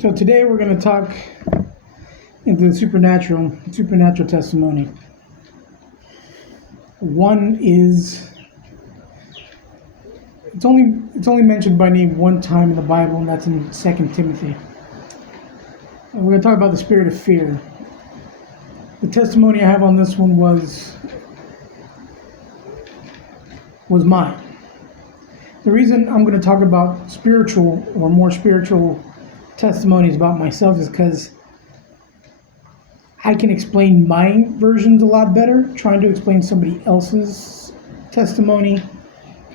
So today we're going to talk into the supernatural testimony. One is it's only mentioned by name one time in the Bible, and that's in 2 Timothy. And we're going to talk about the spirit of fear. The testimony I have on this one was mine. The reason I'm going to talk about spiritual or more spiritual testimonies about myself is because I can explain my versions a lot better. Trying to explain somebody else's testimony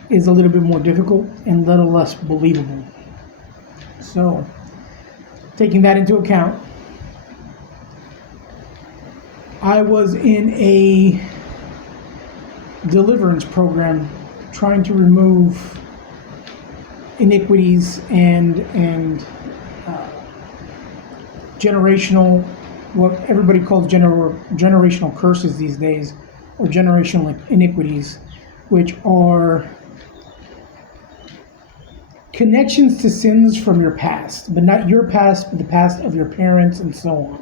is a little bit more difficult and a little less believable. So, taking that into account, I was in a deliverance program trying to remove iniquities and generational, what everybody calls generational curses these days, or generational iniquities, which are connections to sins from your past, but not your past, but the past of your parents and so on.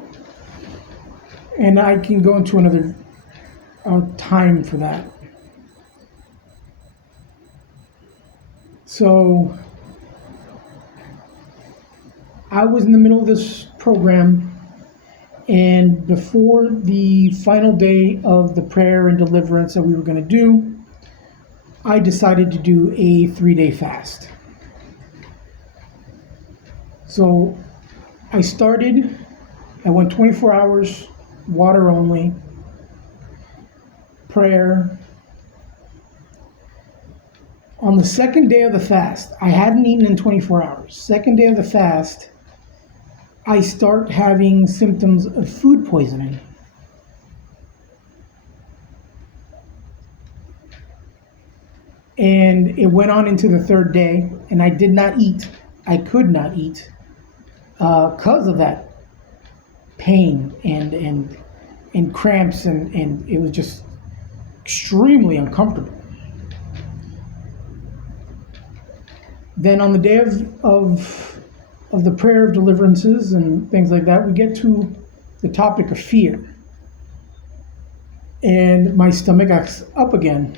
And I can go into another time for that. So I was in the middle of this program, and before the final day of the prayer and deliverance that we were going to do, I decided to do a 3-day fast. So I went 24 hours, water only, prayer. On the second day of the fast, I hadn't eaten in 24 hours. Second day of the fast, I start having symptoms of food poisoning. And it went on into the third day, and I did not eat. I could not eat because of that pain and cramps, and it was just extremely uncomfortable. Then on the day of the prayer of deliverances and things like that, we get to the topic of fear. And my stomach acts up again.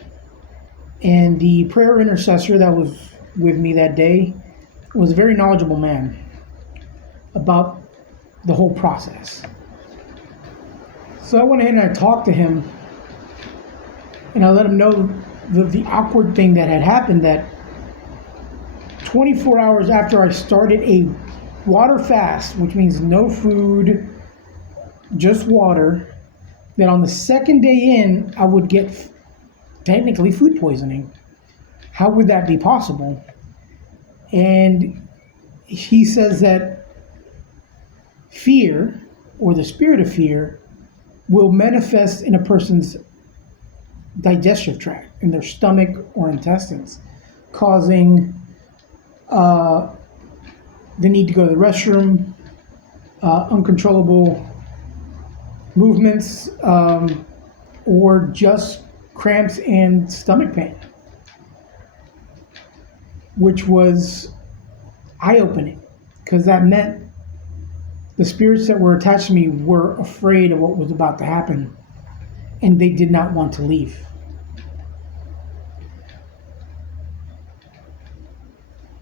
And the prayer intercessor that was with me that day was a very knowledgeable man about the whole process. So I went ahead and I talked to him, and I let him know the awkward thing that had happened, that 24 hours after I started a water fast, which means no food, just water, that on the second day in, I would get technically food poisoning. How would that be possible? And he says that fear, or the spirit of fear, will manifest in a person's digestive tract, in their stomach or intestines, causing the need to go to the restroom, uncontrollable movements, or just cramps and stomach pain, which was eye-opening, because that meant the spirits that were attached to me were afraid of what was about to happen, and they did not want to leave.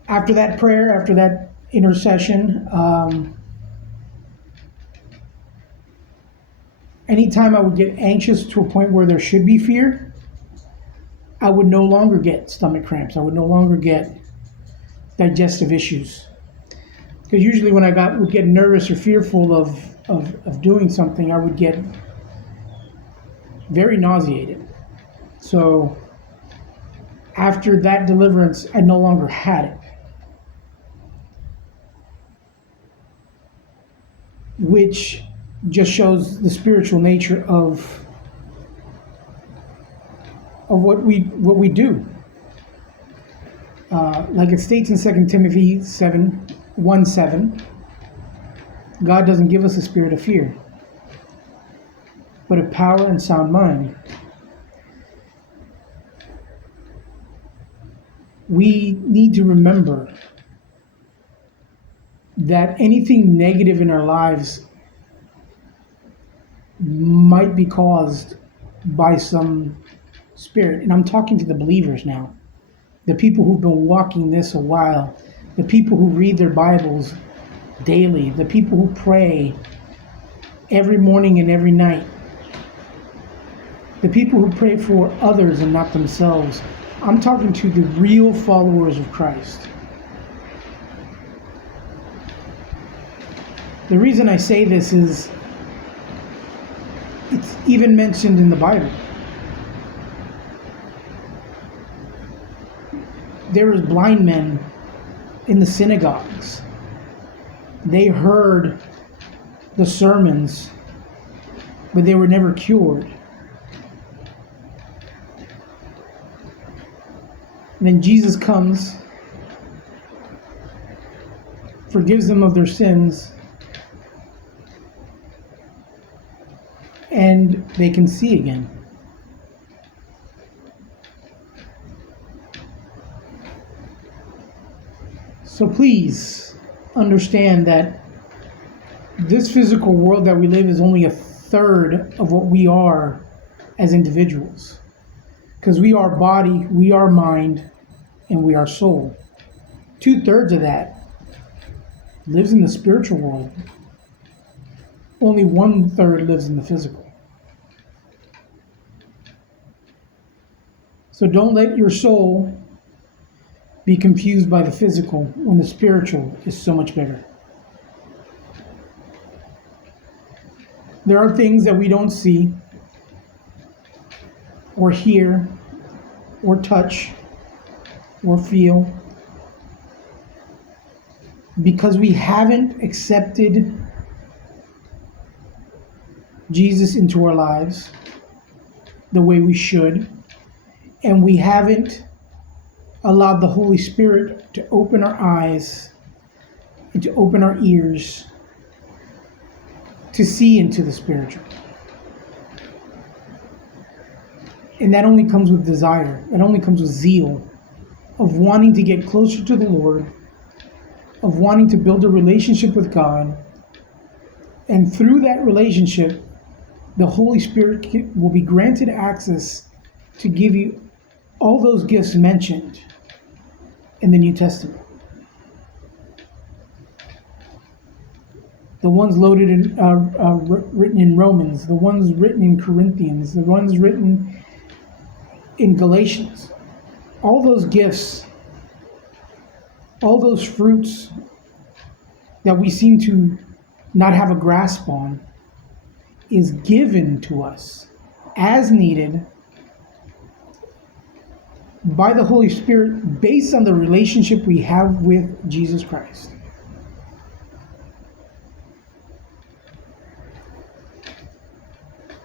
After that prayer, after that intercession, anytime I would get anxious to a point where there should be fear, I would no longer get stomach cramps. I would no longer get digestive issues. Because usually when I would get nervous or fearful of doing something, I would get very nauseated. So after that deliverance, I no longer had it, which just shows the spiritual nature of what we do. Like it states in 2 Timothy 1:7, God doesn't give us a spirit of fear, but of power and sound mind. We need to remember that anything negative in our lives might be caused by some spirit. And I'm talking to the believers now, the people who've been walking this a while, the people who read their Bibles daily, the people who pray every morning and every night, the people who pray for others and not themselves. I'm talking to the real followers of Christ. The reason I say this is it's even mentioned in the Bible. There was blind men in the synagogues. They heard the sermons, but they were never cured. And then Jesus comes, forgives them of their sins, and they can see again. So please understand that this physical world that we live is only a third of what we are as individuals. Because we are body, we are mind, and we are soul. 2/3 of that lives in the spiritual world. Only 1/3 lives in the physical. So don't let your soul be confused by the physical when the spiritual is so much better. There are things that we don't see or hear or touch or feel because we haven't accepted Jesus into our lives the way we should, and we haven't allowed the Holy Spirit to open our eyes and to open our ears to see into the spiritual. And that only comes with desire. That only comes with zeal of wanting to get closer to the Lord, of wanting to build a relationship with God. And through that relationship, the Holy Spirit will be granted access to give you all those gifts mentioned in the New Testament. The ones loaded in, written in Romans, the ones written in Corinthians, the ones written in Galatians. All those gifts, all those fruits that we seem to not have a grasp on is given to us as needed by the Holy Spirit based on the relationship we have with Jesus Christ.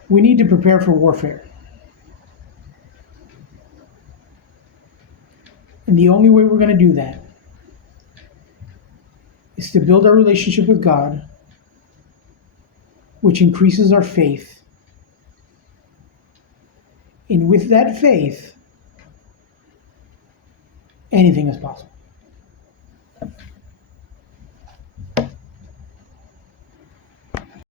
We need to prepare for warfare. And the only way we're going to do that is to build our relationship with God, which increases our faith. And with that faith, anything is possible.